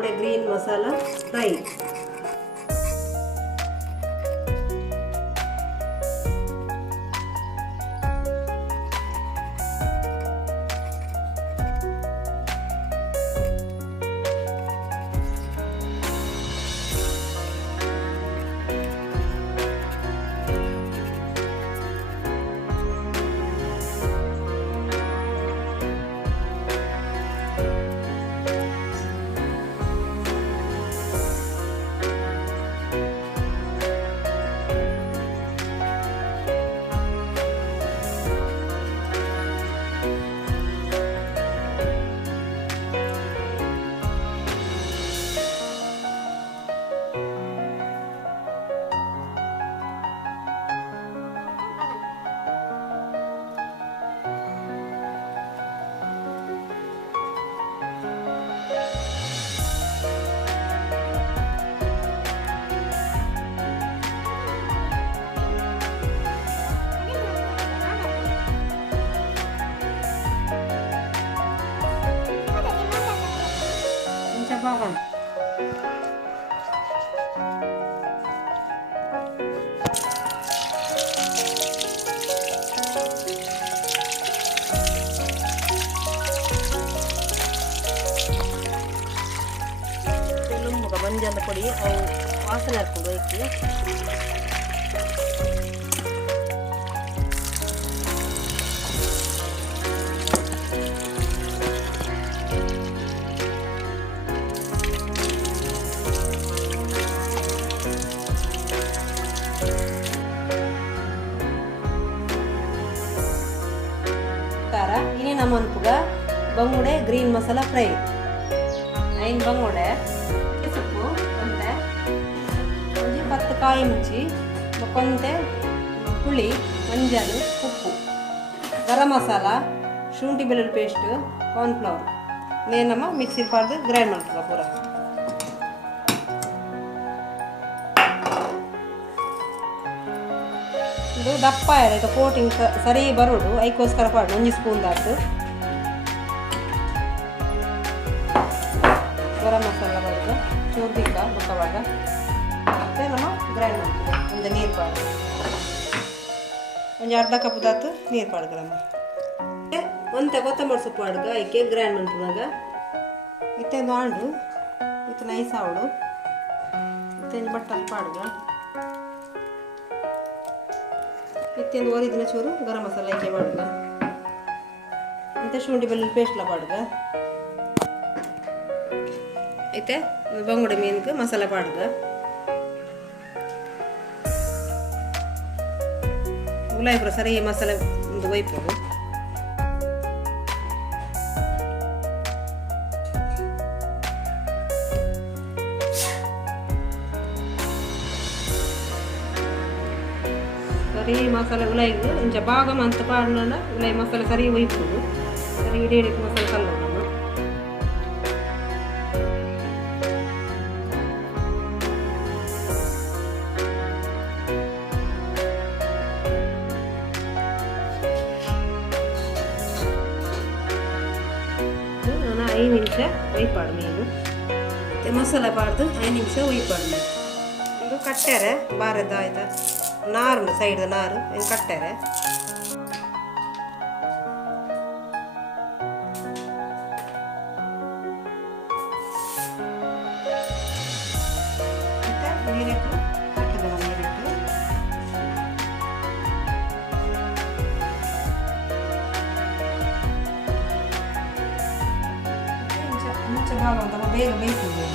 ಬಂಗುಡೆ green masala fry. Bawang. Belum buka manjal podi au wasana kudu iki. Ini namun juga bangude green masala fry. Ain bangude isupu konte onji 10 ಕಾಯಿ ಮುಚ್ಚಿ Conte ಹುಳಿ ಮಂಜಲು ಉಪ್ಪು ಗರಂ ಮಸಾಲ ಶುಂಠಿ ಬೆಳ್ಳುಳ್ಳಿ paste corn flour ನೇನಮ್ಮ mixie ಪಾಡ್ದು grind ಮಾಡ್ಕೊ ಪೂರ. ಇದು ದಪ್ಪ ಆಯ್ತು ಕೋಟಿಂಗ್ ಸರಿ ಬರೋದು ಅದಕ್ಕೋಸ್ಕರ ಪಾಡು 1 ಸ್ಪೂನ್ ದಾಟು ಗರಂ ಮಸಾಲ ಬರೋದು ಚೂರು ಬಿಕ್ಕ ಬುಕ್ಕವಾಗ ಮತ್ತೆ ನಮ್ಮ ಗ್ರೈಂಡ್ ಮಾಡ್ತೀವಿ. ಒಂದು ನೀರು ಪಾಡು ಒಂದು ಅರ್ಧ ಕಪ್ ದಾತು ನೀರು ಪಾಡ್ಗಳಮ್ಮ ಒಂತೆ ಕೊತ್ತಂಬರಿ ಸೊಪ್ಪು ಪಾಡ್ಗ ಅದಕ್ಕೆ ಗ್ರೈಂಡ್ ಮಾಡ್ತಿವಾಗ ಇತ್ತೊಂದು ಆಂಡು ಇತ್ತು ನೈಸ್ ಆವಡು ಇತ್ತೊಂದು ಬಟ್ಟಲು ಪಾಡ್ಗ ಇತ್ತೊಂದು ಒರಿದಿನ ಚೂರು ಗರಂ ಮಸಾಲ ಹಾಕಿ ಪಾಡ್ಗ ಮತ್ತೆ ಶುಂಠಿ ಬೆಳ್ಳುಳ್ಳಿ ಪೇಸ್ಟ್ಲ ಪಾಡ್ಗ ಐತೆ ಬಂಗುಡೆ ಮೀನ್ಗೆ ಮಸಾಲೆ ಪಾಡ್ಗ ಉಲಾಯಿ ಪುರ ಸರಿ ಮಸಾಲೆ ಒಂದು ಒಯ್ಪೋದು ಸರಿ ಮಸಾಲೆ ಉಲಾಯಿಗೆ ಇಂಚ ಭಾಗ ಮಂತ ಪಾಡ್ನ ಉಲಾಯಿ ಮಸಾಲೆ ಸರಿ ಒಯ್ಪೋದು ಸರಿ ಇಡೀ ಮಸಾಲೆ ಕಲ್ಲು ಐದು ನಿಮಿಷ ಒಯ್ಪಾಡು ಮೀನು ಮತ್ತು ಮಸಾಲೆ ಪಾಡ್ದು 5 ನಿಮಿಷ ಒಯ್ಪಾಡು ಮೀನು. ಇದು ಕಟ್ಟಾರೆ ಬಾರದ್ದು ಆಯ್ತಾ ನಾರು ಸೈಡ್ ನಾರು ಇದು ಕಟ್ಟಾರೆ ಮತ್ತು ನೀರಿಟ್ಟು ಕಟ್ಟಿದ ನೀರಿಟ್ಟು ಮುಂಚೆ ಭಾಗ ಅಂತಲ್ಲ ಬೇಗ ಬೇಯಿಸಿದ್ವಿ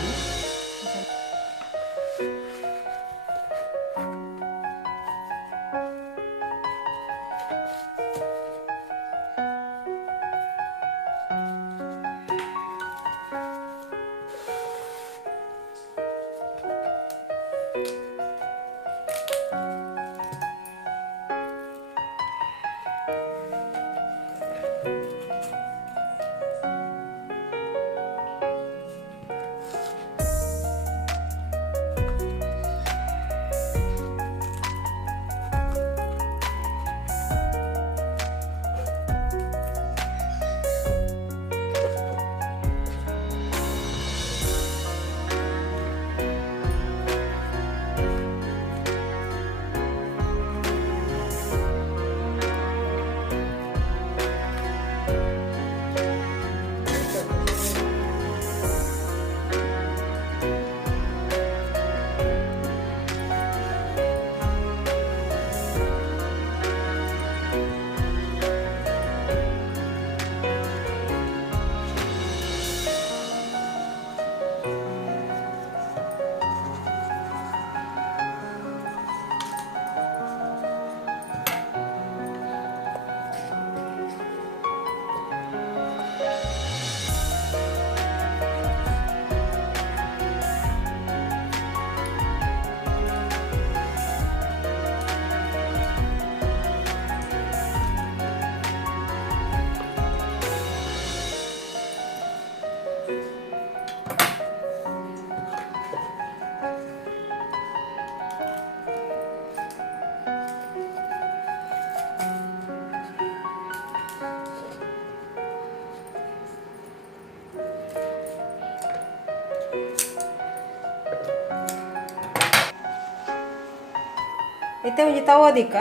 ಇತ್ತೆ ಒಂಜಿ ತವೋದಿಕ್ಕ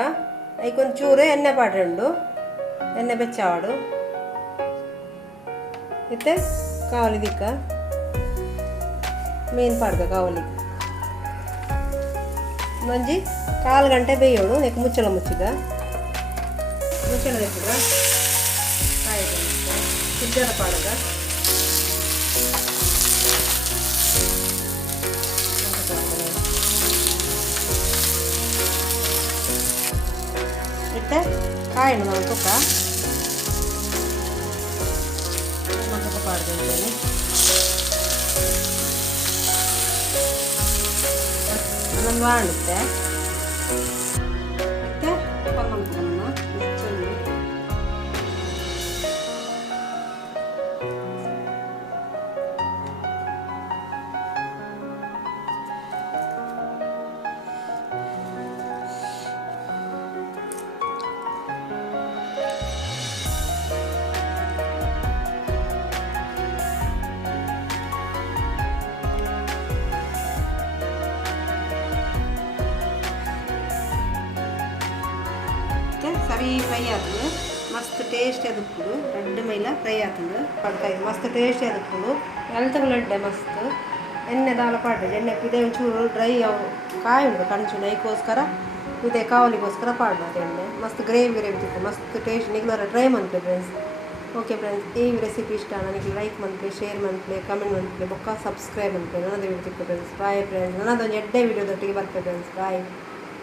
ಐಕೊಂದು ಚೂರು ಎಣ್ಣೆ ಪಾಡ್ರೆಂಡು ಎಣ್ಣೆ ಬೆಚ್ಚಾವಡು ಇತ್ತೆ ಕಾವಲಿ ದಿಕ್ಕ ಮೀನು ಪಾಡ್ಗ ಕಾವಲಿ ಒಂಜಿ 1/4 ಗಂಟೆ ಬೇಯೋಡು ನೆಕ್ ಮುಚ್ಚಳ ಮುಚ್ಚಿಗ ಮುಚ್ಚಳ ತೆಕ್ಕುಗ ಆಯ್ತು ಸಿದ್ದರ ಪಾಡ್ಗ ಇತ್ತೆ ಕಾಯಿನು ನಾವು ತುಕ್ಕ ಮಕ್ಕ ಪಾಡ್ದೇನೆ ಒಂದೊಂದು ಮಾಡುತ್ತೆ ಮತ್ತೆ ಪಲ್ಲಂಪುರನ್ನ ಹೆಚ್ಚು ಸರಿ ಫ್ರೈ ಆತದೆ ಮಸ್ತ್ ಟೇಸ್ಟ್ ಅದಕ್ಕೂ ರೆಡ್ ಮೈಲ ಫ್ರೈ ಆತದೆ ಪಡ್ಕಾಯಿ ಮಸ್ತ್ ಟೇಸ್ಟ್ ಅದಕ್ಕೂ ಎಲ್ತಗುಲಡ್ಡೆ ಮಸ್ತ್ ಎಣ್ಣೆ ದಾಲ ಪಾಡ್ರೆ ಎಣ್ಣೆ ಇದೇ ಒಂಚೂರು ಡ್ರೈ ಅವು ಕಾಯಿ ಉಂಟು ಕಂಚು ನೈಕೋಸ್ಕರ ಇದೇ ಕಾವಲಿಗೋಸ್ಕರ ಪಾಡ್ಬಾರ್ದು ಎಣ್ಣೆ ಮಸ್ತ್ ಗ್ರೇವಿ ತಿಕ್ಕು ಮಸ್ತ್ ಟೇಸ್ಟ್ ನಿಗ್ಲರ ಟ್ರೈ ಮಾಡ್ತೆ ಫ್ರೆಂಡ್ಸ್ ಓಕೆ ಫ್ರೆಂಡ್ಸ್ ಈ ರೆಸಿಪಿ ಇಷ್ಟ ನನಗೆ ಲೈಕ್ ಮಾಡ್ತೆ ಶೇರ್ ಮಾಡ್ತೆ ಕಮೆಂಟ್ ಮಾಡ್ತೆ ಬೊಕ್ಕ ಸಬ್ಸ್ಕ್ರೈಬ್ ಮಾಡ್ತೆ ನನ್ನದು ವಿಡಿಯೋ ತಿಕ್ಕು ಫ್ರೆಂಡ್ಸ್ ಬಾಯ್ ಫ್ರೆಂಡ್ಸ್ ನನ್ನದೊಂದು ಎಡ್ಡೆ ವಿಡಿಯೋದೊಟ್ಟಿಗೆ ಬರ್ತದೆ ಫ್ರೆಂಡ್ಸ್ ಬಾಯ್